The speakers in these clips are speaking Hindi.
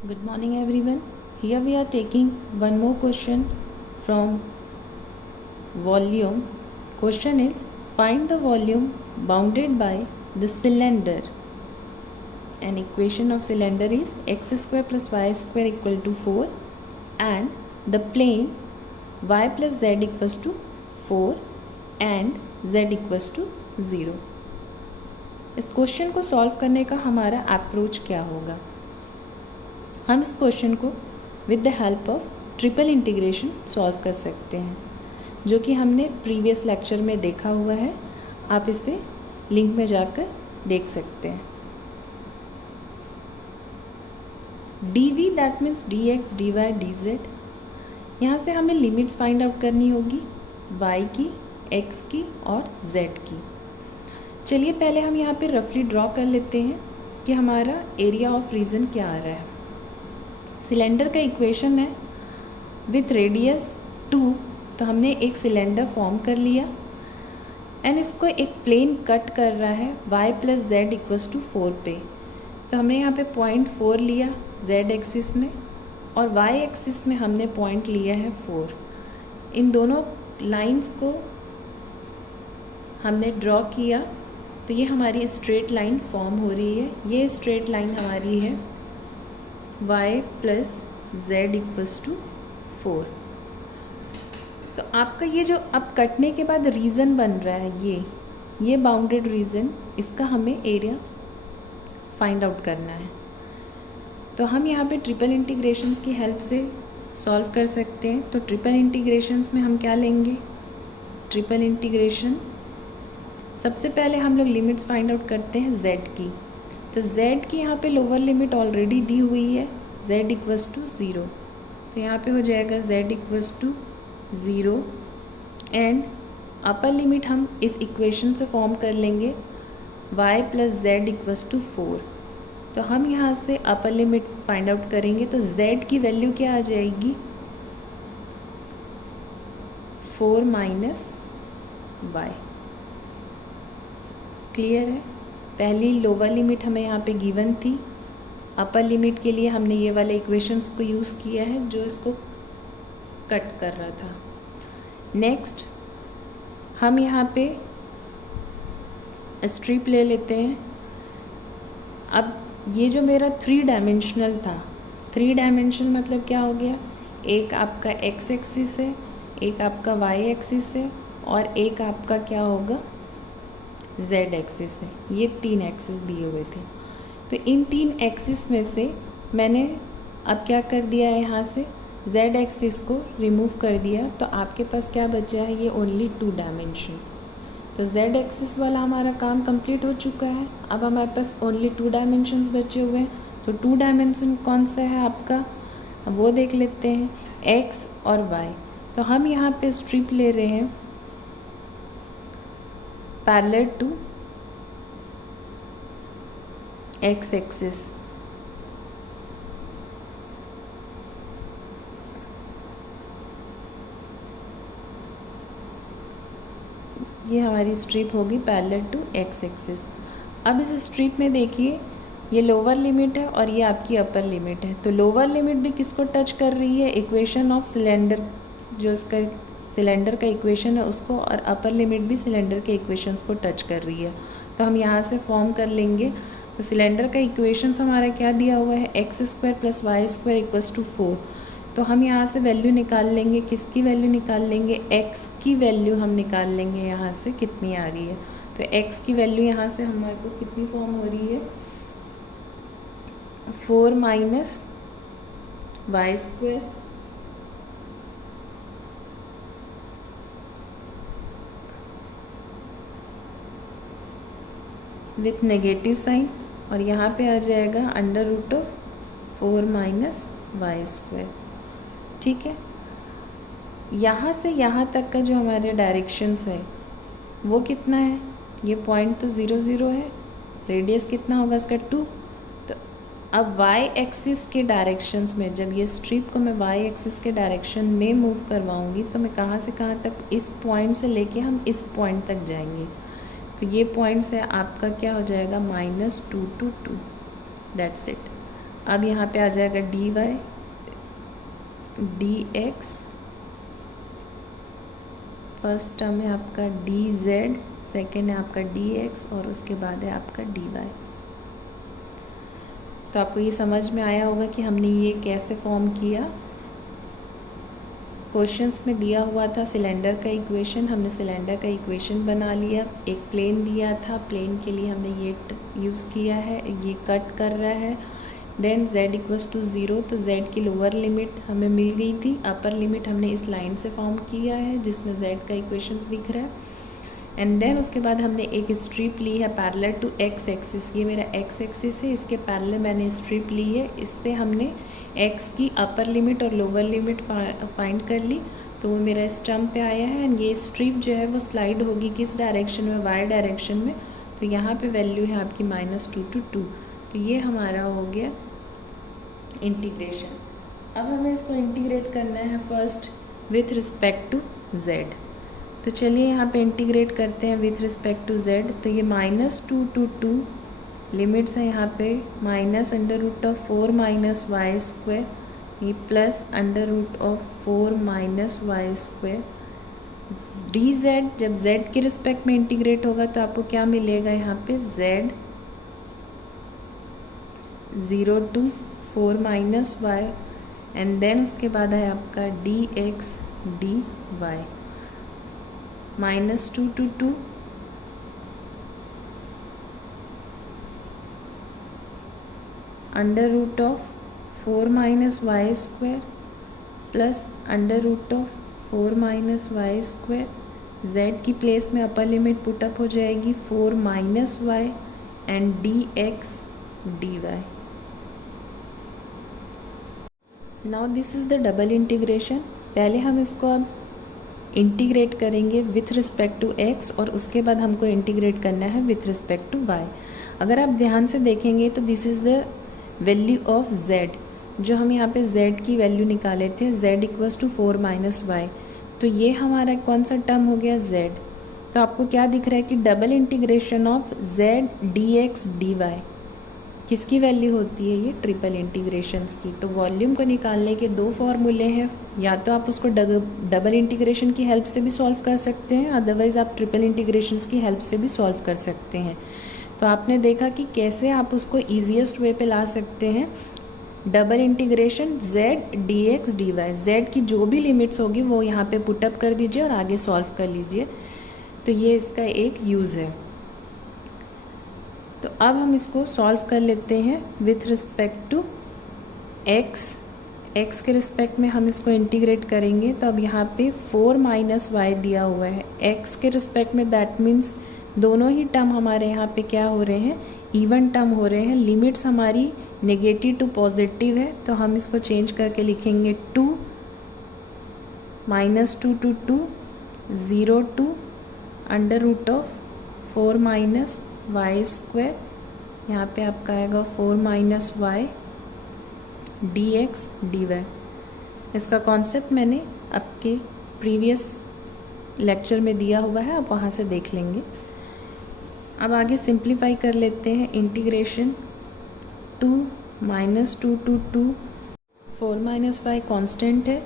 Good morning everyone. Here we are taking one more question from volume. Question is, find the volume bounded by the cylinder. An equation of cylinder is x square plus y square equal to 4 and the plane y plus z equals to 4 and z equals to 0. इस क्वेश्चन को सॉल्व करने का हमारा अप्रोच क्या होगा? हम इस क्वेश्चन को with the help of triple integration solve कर सकते हैं, जो कि हमने प्रीवियस लेक्चर में देखा हुआ है. आप इसे लिंक में जाकर देख सकते हैं. dv that means dx dy dz. यहाँ से हमें लिमिट्स फाइंड आउट करनी होगी y की, x की और z की. चलिए पहले हम यहाँ पे रफली ड्रॉ कर लेते हैं कि हमारा एरिया ऑफ रीजन क्या आ रहा है. सिलेंडर का इक्वेशन है विथ रेडियस 2, तो हमने एक सिलेंडर फॉर्म कर लिया एंड इसको एक प्लेन कट कर रहा है y plus Z equals to 4 पे. तो हमने यहाँ पे पॉइंट 4 लिया z एक्सिस में और y एक्सिस में हमने पॉइंट लिया है 4. इन दोनों लाइंस को हमने ड्रॉ किया तो ये हमारी स्ट्रेट लाइन फॉर्म हो रही है. ये स्ट्रेट लाइन हमारी है y plus Z equals to 4. तो आपका ये जो अब कटने के बाद रीजन बन रहा है, ये बाउंडेड रीजन, इसका हमें एरिया फाइंड आउट करना है. तो हम यहाँ पे ट्रिपल इंटीग्रेशंस की हेल्प से सॉल्व कर सकते हैं. तो ट्रिपल इंटीग्रेशंस में हम क्या लेंगे? ट्रिपल इंटीग्रेशन सबसे पहले हम लोग लिमिट्स फाइंड आउट करते हैं z की. तो z की यहाँ पे लोअर लिमिट ऑलरेडी दी हुई है z इक्वल्स टू 0. तो यहाँ पे हो जाएगा z equals to 0 and upper limit हम इस इक्वेशन से फॉर्म कर लेंगे y plus Z equals to 4. तो हम यहाँ से अपर लिमिट फाइंड आउट करेंगे तो z की वैल्यू क्या आ जाएगी? 4 माइनस y. क्लियर है? पहली लोअर लिमिट हमें यहाँ पे गिवन थी. अपर लिमिट के लिए हमने ये वाले इक्वेशंस को यूज़ किया है जो इसको कट कर रहा था. नेक्स्ट हम यहाँ पे स्ट्रिप ले लेते हैं. अब ये जो मेरा 3 डायमेंशनल था, 3 डायमेंशनल मतलब क्या हो गया? एक आपका x एक्सिस है, एक आपका y एक्सिस है और एक आपका क्या होगा? z एक्सिस है. ये 3 एक्सिस दिए हुए थे. तो इन 3 एक्सिस में से मैंने अब क्या कर दिया है, यहाँ से z एक्सिस को रिमूव कर दिया. तो आपके पास क्या बचा है? ये ओनली 2 डायमेंशन. तो z एक्सिस वाला हमारा काम कंप्लीट हो चुका है. अब हमारे पास ओनली 2 डायमेंशंस बचे हुए हैं. तो 2 डायमेंशन कौन सा है आपका? वो देख लेते हैं, x और y. तो हम यहाँ पे स्ट्रिप ले रहे हैं पैरेलल टू x एक्सिस. ये हमारी स्ट्रिप होगी पैरेलल टू x एक्सिस. अब इस स्ट्रिप में देखिए, ये लोअर लिमिट है और ये आपकी अपर लिमिट है. तो लोअर लिमिट भी किसको टच कर रही है? इक्वेशन ऑफ सिलेंडर, जो इसका सिलेंडर का इक्वेशन है उसको, और अपर लिमिट भी सिलेंडर के इक्वेशंस को टच कर रही है. तो हम यहाँ से फॉर्म कर लेंगे. तो सिलेंडर का इक्वेशंस हमारा क्या दिया हुआ है? X square plus Y square equals to 4. तो हम यहाँ से वैल्यू निकाल लेंगे. किसकी वैल्यू निकाल लेंगे? x की वैल्यू हम निकाल लेंगे. यहाँ से कितनी आ रही है? तो x की वैल्यू यहाँ से हमारे को कितनी फॉर्म हो रही है? 4 minus Y square with negative sign, और यहाँ पे आ जाएगा under root of 4 minus Y square. ठीक है? यहाँ से यहाँ तक का जो हमारे डायरेक्शंस है वो कितना है? ये पॉइंट तो 0 0 है. रेडियस कितना होगा इसका? 2. तो अब y एक्सिस के डायरेक्शंस में, जब ये स्ट्रिप को मैं y एक्सिस के डायरेक्शन में मूव करवाऊँगी तो मैं कहाँ से कहाँ तक, इस पॉइंट से लेके हम इस पॉइंट तक जाएंगे. तो ये पॉइंट से आपका क्या हो जाएगा? -2 to 2. That's it. अब यहाँ पे आ जाएगा dy dx, फर्स्ट टर्म है आपका dz, सेकेंड है आपका dx और उसके बाद है आपका dy। तो आपको ये समझ में आया होगा कि हमने ये कैसे फॉर्म किया। क्वेश्चंस में दिया हुआ था सिलेंडर का इक्वेशन, हमने सिलेंडर का इक्वेशन बना लिया। एक प्लेन दिया था, प्लेन के लिए हमने ये यूज़ किया है, ये कट कर रहा है। देन z इक्वल्स टू 0, तो z की लोअर लिमिट हमें मिल गई थी, अपर लिमिट हमने इस लाइन से फॉर्म किया है जिसमें z का इक्वेशंस दिख रहा है। एंड देन उसके बाद हमने एक स्ट्रिप ली है पैरेलल टू x एक्सिस, ये मेरा x एक्सिस है, इसके पैरेलल मैंने स्ट्रिप ली है। इससे हमने x की अपर लिमिट और लोअर लिमिट फाइंड कर ली, तो वो मेरा इस टर्म पे आया है। एंड ये स्ट्रिप जो है वो स्लाइड होगी किस डायरेक्शन में, y डायरेक्शन में। तो यहाँ पे वैल्यू है आपकी -2 to 2। तो ये हमारा हो गया इंटीग्रेशन। अब हमें इसको इंटीग्रेट करना है first with respect to z। तो चलिए यहाँ पे इंटीग्रेट करते हैं विथ रिस्पेक्ट टू z। तो ये -2 to 2 लिमिट्स है यहाँ पे, -√4 - y², ये प्लस √4 - y²। dz जब z के रिस्पेक्ट में इंटीग्रेट होगा तो आपको क्या मिलेगा यहाँ पे, z 0 to 4 - y, and then उसके बाद है आपका dx dy, -2 to 2 √4 - y² plus √4 - y²। z की प्लेस में अपर लिमिट पुटअप हो जाएगी 4 - y and dx dy। Now this is the double integration. पहले हम इसको अब इंटीग्रेट करेंगे विथ रिस्पेक्ट टू x और उसके बाद हमको इंटीग्रेट करना है विथ रिस्पेक्ट टू y। अगर आप ध्यान से देखेंगे तो this is the value of z, जो हम यहाँ पे z की वैल्यू निकाले थे, z इक्वल्स टू 4 - y। तो ये हमारा कौन सा टर्म हो गया, z। तो आपको क्या दिख रहा है कि double integration of z dx dy किसकी वैल्यू होती है, ये ट्रिपल इंटीग्रेशंस की। तो वॉल्यूम को निकालने के दो फॉर्मूले हैं, या तो आप उसको डबल इंटीग्रेशन की हेल्प से भी सॉल्व कर सकते हैं, अदरवाइज़ आप ट्रिपल इंटीग्रेशंस की हेल्प से भी सॉल्व कर सकते हैं। तो आपने देखा कि कैसे आप उसको ईजीएस्ट वे पे ला सकते हैं। Double integration z dx dy, z की जो भी लिमिट्स होगी वो यहाँ पे पुटअप कर दीजिए और आगे सॉल्व कर लीजिए। तो ये इसका एक यूज़ है। तो अब हम इसको सॉल्व कर लेते हैं विथ रिस्पेक्ट टू x के रिस्पेक्ट में हम इसको इंटीग्रेट करेंगे। तो अब यहाँ पे 4 - y दिया हुआ है x के रिस्पेक्ट में, दैट मीन्स दोनों ही टर्म हमारे यहाँ पे क्या हो रहे हैं, इवन टर्म हो रहे हैं। लिमिट्स हमारी नेगेटिव टू पॉजिटिव है, तो हम इसको चेंज करके लिखेंगे 2 -2 to 2 0 to √4 - y²। यहाँ पे आपका आएगा 4 - y dx dy। इसका कॉन्सेप्ट मैंने आपके प्रीवियस लेक्चर में दिया हुआ है, आप वहाँ से देख लेंगे। अब आगे सिंप्लीफाई कर लेते हैं। इंटीग्रेशन 2 -2 to 2 4 - y कांस्टेंट है,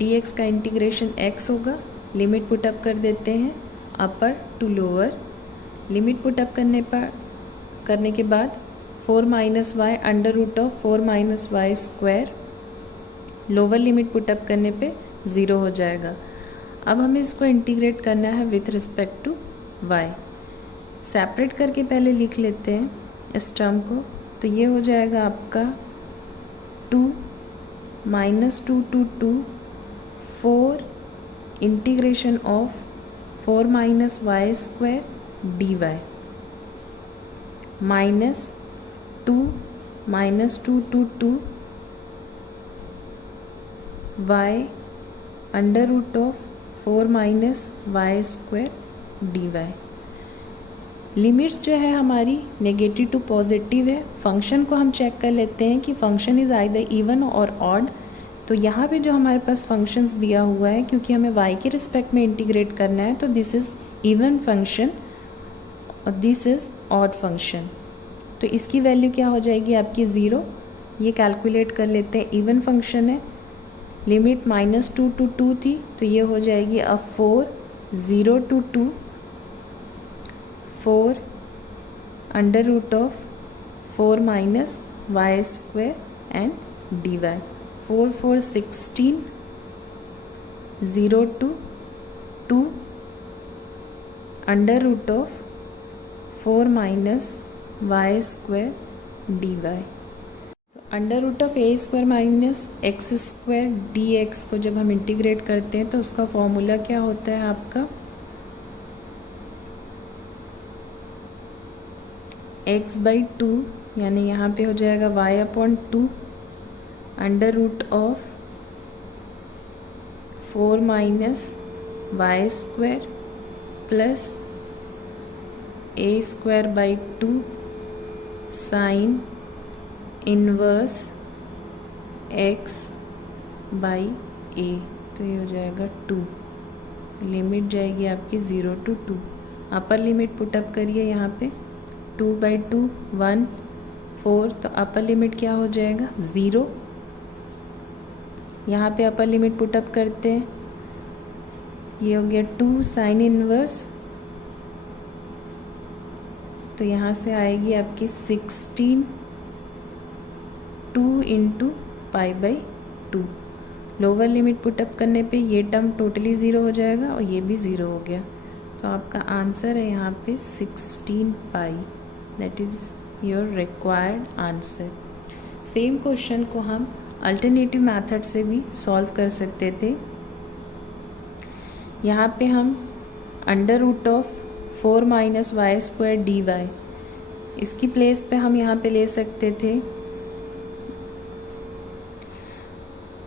dx का इंटीग्रेशन x होगा। लिमिट पुटअप कर देते हैं upper two lower. Limit put up करने के बाद 4 - y √4 - y²। Lower limit put up करने पे 0 हो जाएगा। अब हमें इसको इंटीग्रेट करना है with respect to y। Separate करके पहले लिख लेते हैं इस टर्म को। तो ये हो जाएगा आपका 2 -2 to 2 4 integration of 4 - y² dy -2 -2 to 2 y √4 - y² dy। Limits जो है हमारी नेगेटिव टू पॉजिटिव है। फंक्शन को हम चेक कर लेते हैं कि फंक्शन इज़ आइदर इवन और ऑड। तो यहाँ पे जो हमारे पास फंक्शंस दिया हुआ है, क्योंकि हमें y के रिस्पेक्ट में इंटीग्रेट करना है, तो दिस इज़ इवन फंक्शन और दिस इज़ ऑड फंक्शन। तो इसकी वैल्यू क्या हो जाएगी आपकी 0। ये कैलकुलेट कर लेते हैं। इवन फंक्शन है, लिमिट -2 to 2 थी, तो ये हो जाएगी अब 4 0 to 2 4 √4 minus y square and dy। 4 4 16 0 to 2 √4 minus y square dy। √a² minus x square dx को जब हम इंटीग्रेट करते हैं तो उसका फॉर्मूला क्या होता है आपका, x/2, यानी यहाँ पे हो जाएगा y/2 √4 minus y² plus a²/2 sine inverse x/a। तो ये हो जाएगा 2। लिमिट जाएगी आपकी 0 to 2। अपर लिमिट पुटअप करिए यहाँ पे, 2/2 1 4, तो अपर लिमिट क्या हो जाएगा 0। यहाँ पे अपर लिमिट पुटअप करते हैं, ये हो गया 2 साइन इनवर्स, तो यहाँ से आएगी आपकी 16 2 × π/2। लोअर लिमिट पुटअप करने पे ये टर्म टोटली ज़ीरो हो जाएगा और ये भी ज़ीरो हो गया, तो आपका आंसर है यहाँ पे 16 π। That is your required answer. Same question को हम अल्टरनेटिव मेथड से भी सॉल्व कर सकते थे। यहाँ पे हम √4 माइनस y² dy, इसकी प्लेस पे हम यहाँ पे ले सकते थे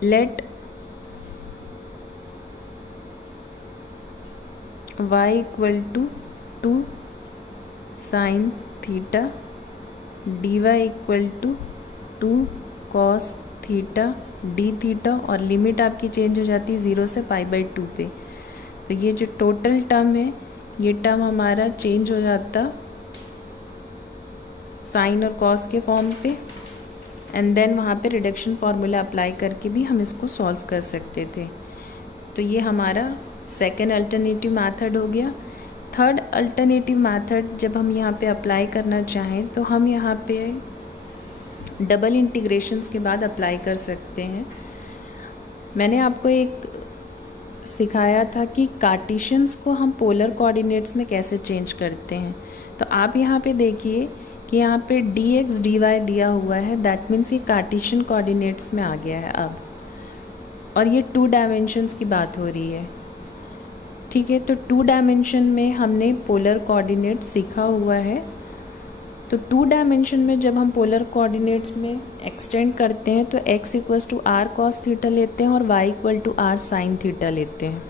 let y = 2 sin theta, dy = 2 cos theta d theta, और लिमिट आपकी चेंज हो जाती है 0 से π/2 पे। तो ये जो टोटल टर्म है, ये टर्म हमारा चेंज हो जाता साइन और कॉस के फॉर्म पे, एंड देन वहाँ पे रिडक्शन फार्मूला अप्लाई करके भी हम इसको सॉल्व कर सकते थे। तो ये हमारा सेकेंड अल्टरनेटिव मेथड हो गया। थर्ड अल्टरनेटिव मेथड जब हम यहाँ पे अप्लाई करना चाहें तो हम यहाँ पे डबल इंटीग्रेशंस के बाद अप्लाई कर सकते हैं। मैंने आपको एक सिखाया था कि कार्टेशियंस को हम पोलर कोऑर्डिनेट्स में कैसे चेंज करते हैं। तो आप यहाँ पे देखिए कि यहाँ पे dx dy दिया हुआ है, दैट मीन्स ये कार्टेशियन कोऑर्डिनेट्स में आ गया है अब, और ये 2 डायमेंशंस की बात हो रही है। ठीक है, तो 2 डायमेंशन में हमने पोलर कोऑर्डिनेट सीखा हुआ है। तो 2 डायमेंशन में जब हम पोलर कोऑर्डिनेट्स में एक्सटेंड करते हैं तो x = r cos थीटा लेते हैं और y = r sin थीटा लेते हैं।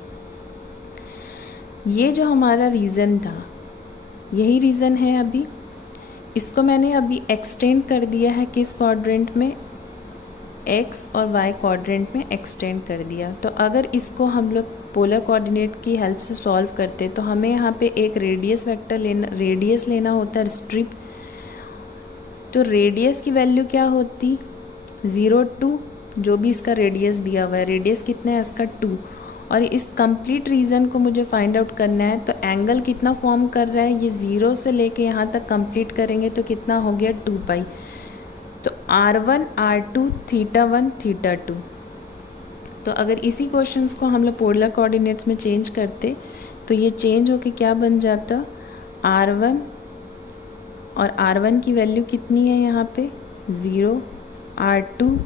ये जो हमारा रीज़न था, यही रीज़न है अभी। इसको मैंने अभी एक्सटेंड कर दिया है किस क्वाड्रेंट में, x और y क्वाड्रेंट में एक्सटेंड कर दिया। तो अगर इसको हम लोग पोलर कोऑर्डिनेट की हेल्प से सॉल्व करते तो हमें यहाँ पे एक रेडियस वेक्टर लेना होता है, स्ट्रिप। तो रेडियस की वैल्यू क्या होती, 0 to जो भी इसका रेडियस दिया हुआ है, रेडियस कितना है इसका 2, और इस कंप्लीट रीजन को मुझे फाइंड आउट करना है। तो एंगल कितना फॉर्म कर रहा है, ये 0 से लेके यहाँ तक कंप्लीट करेंगे तो कितना हो गया 2π। तो r1 r2 θ1 θ2। तो अगर इसी क्वेश्चंस को हम लोग पोलर कोऑर्डिनेट्स में चेंज करते तो ये चेंज होके क्या बन जाता, r1, और r1 की वैल्यू कितनी है यहाँ पे 0, r2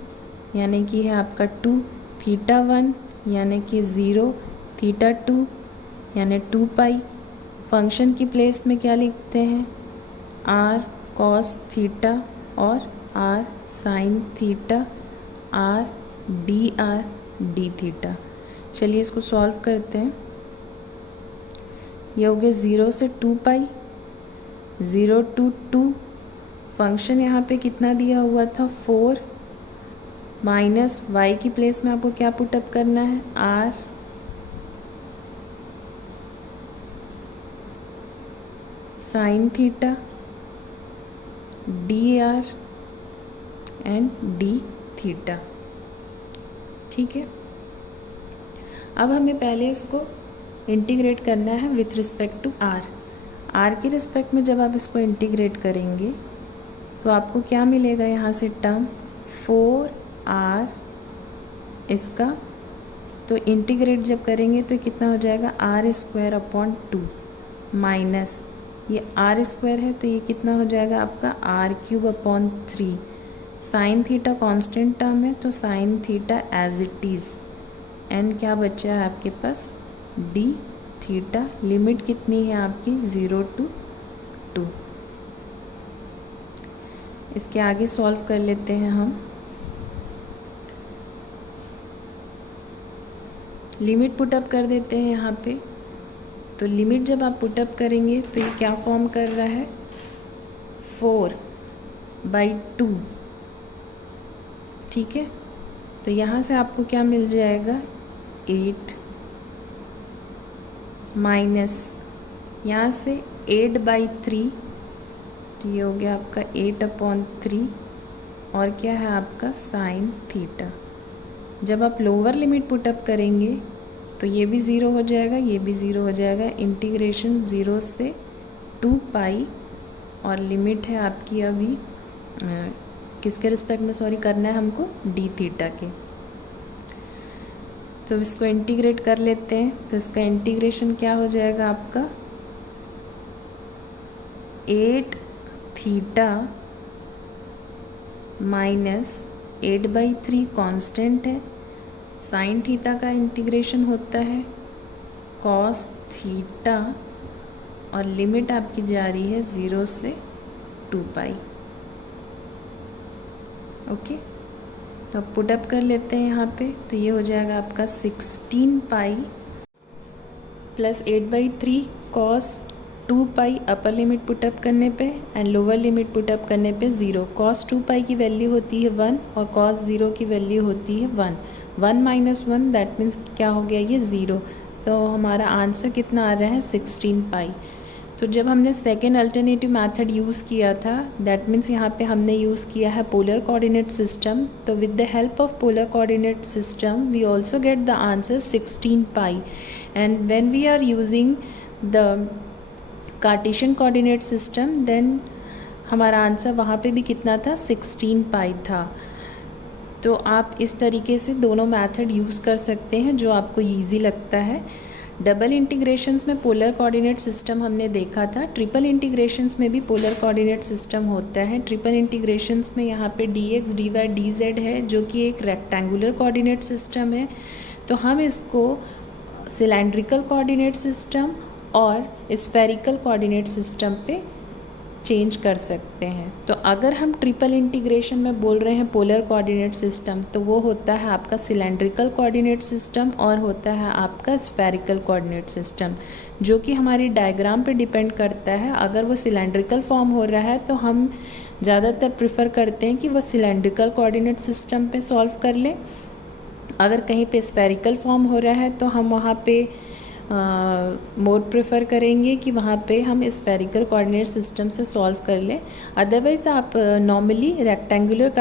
यानी कि है आपका 2, θ1 यानी कि 0, θ2 यानी 2π। फंक्शन की प्लेस में क्या लिखते हैं, r cos थीटा और r sin theta, r dr d theta. चलिए इसको सॉल्व करते हैं। ये हो गया 0 से 2π, 0 to 2। फंक्शन यहाँ पे कितना दिया हुआ था 4, माइनस y की प्लेस में आपको क्या पुटअप करना है, r sin theta dr and D theta. ठीक है, अब हमें पहले इसको इंटीग्रेट करना है with respect to R. R के रिस्पेक्ट में जब आप इसको इंटीग्रेट करेंगे तो आपको क्या मिलेगा, यहाँ से टर्म 4r इसका, तो इंटीग्रेट जब करेंगे तो कितना हो जाएगा r² माइनस ये r² है तो ये कितना हो जाएगा आपका r³ sine theta constant term है तो sine theta as it is, and क्या बचा है आपके पास डी थीटा। लिमिट कितनी है आपकी 0 to 2। इसके आगे सॉल्व कर लेते हैं हम। लिमिट पुटअप कर देते हैं यहाँ पे, तो लिमिट जब आप पुटअप करेंगे तो ये क्या फॉर्म कर रहा है 4/2। ठीक है, तो यहाँ से आपको क्या मिल जाएगा 8 माइनस यहाँ से 8/3, तो ये हो गया आपका 8/3 और क्या है आपका साइन थीटा। जब आप लोअर लिमिट पुटअप करेंगे तो ये भी ज़ीरो हो जाएगा, ये भी ज़ीरो हो जाएगा। इंटीग्रेशन 0 से 2 पाई और लिमिट है आपकी अभी किसके रिस्पेक्ट में सॉरी करना है हमको डी थीटा के। तो इसको इंटीग्रेट कर लेते हैं, तो इसका इंटीग्रेशन क्या हो जाएगा आपका 8 थीटा माइनस 8/3 कांस्टेंट है, साइन थीटा का इंटीग्रेशन होता है कॉस थीटा और लिमिट आपकी जा रही है 0 से 2 पाई। ओके, तो अब पुटअप कर लेते हैं यहाँ पे, तो ये हो जाएगा आपका 16 पाई प्लस 8/3 कॉस 2 पाई अपर लिमिट पुटअप करने पे एंड लोअर लिमिट पुटअप करने पे 0। कॉस 2 पाई की वैल्यू होती है 1 और कॉस 0 की वैल्यू होती है 1। 1 माइनस 1 दैट मीन्स क्या हो गया ये 0। तो हमारा आंसर कितना आ रहा है 16 पाई। तो जब हमने सेकेंड अल्टरनेटिव मेथड यूज़ किया था दैट मीन्स यहाँ पे हमने यूज़ किया है पोलर कोऑर्डिनेट सिस्टम। तो with the help of polar coordinate system we also get the answer 16 pi. And when we are using the Cartesian coordinate system then हमारा आंसर वहाँ पे भी कितना था 16 पाई था। तो आप इस तरीके से दोनों मेथड यूज़ कर सकते हैं जो आपको ईजी लगता है। डबल इंटीग्रेशंस में पोलर कोऑर्डिनेट सिस्टम हमने देखा था, ट्रिपल इंटीग्रेशंस में भी पोलर कोऑर्डिनेट सिस्टम होता है। ट्रिपल इंटीग्रेशंस में यहाँ पे dx, dy, dz है जो कि एक रेक्टेंगुलर कोऑर्डिनेट सिस्टम है। तो हम इसको सिलेंड्रिकल कोऑर्डिनेट सिस्टम और स्फेरिकल कोऑर्डिनेट सिस्टम पे चेंज कर सकते हैं। तो अगर हम ट्रिपल इंटीग्रेशन में बोल रहे हैं पोलर कोऑर्डिनेट सिस्टम तो वो होता है आपका सिलेंड्रिकल कोऑर्डिनेट सिस्टम और होता है आपका स्फेरिकल कोऑर्डिनेट सिस्टम, जो कि हमारी डायग्राम पे डिपेंड करता है। अगर वो सिलेंड्रिकल फॉर्म हो रहा है तो हम ज़्यादातर प्रेफर करते हैं कि वो सिलेंड्रिकल कोऑर्डिनेट सिस्टम पे सॉल्व कर लें। अगर कहीं पे स्फेरिकल फॉर्म हो रहा है तो हम वहाँ पे मोर प्रेफर करेंगे कि वहाँ पे हम स्फेरिकल कोऑर्डिनेट सिस्टम से सॉल्व कर लें। अदरवाइज़ आप नॉर्मली रेक्टेंगुलर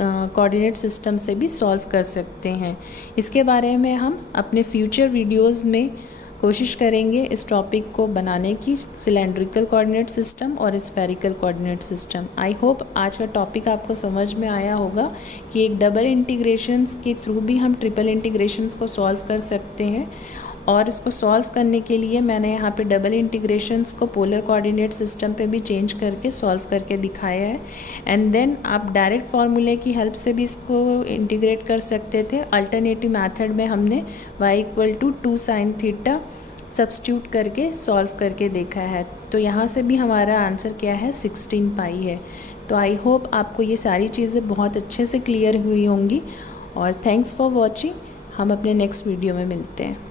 कोऑर्डिनेट सिस्टम से भी सॉल्व कर सकते हैं। इसके बारे में हम अपने फ्यूचर वीडियोस में कोशिश करेंगे इस टॉपिक को बनाने की, सिलेंड्रिकल कोऑर्डिनेट सिस्टम और spherical coordinate system. I hope आज का टॉपिक आपको समझ में आया होगा कि एक डबल इंटीग्रेशंस के थ्रू भी हम ट्रिपल इंटीग्रेशंस को सॉल्व कर सकते हैं। और इसको सॉल्व करने के लिए मैंने यहाँ पे डबल इंटीग्रेशंस को पोलर कोऑर्डिनेट सिस्टम पे भी चेंज करके सॉल्व करके दिखाया है। एंड देन आप डायरेक्ट फार्मूले की हेल्प से भी इसको इंटीग्रेट कर सकते थे। अल्टरनेटिव मेथड में हमने y = 2 sin थीटा सब्स्टिट्यूट करके सॉल्व करके देखा है। तो यहाँ से भी हमारा आंसर क्या है 16 पाई है। तो आई होप आपको ये सारी चीज़ें बहुत अच्छे से क्लियर हुई होंगी और थैंक्स फॉर वॉचिंग। हम अपने नेक्स्ट वीडियो में मिलते हैं।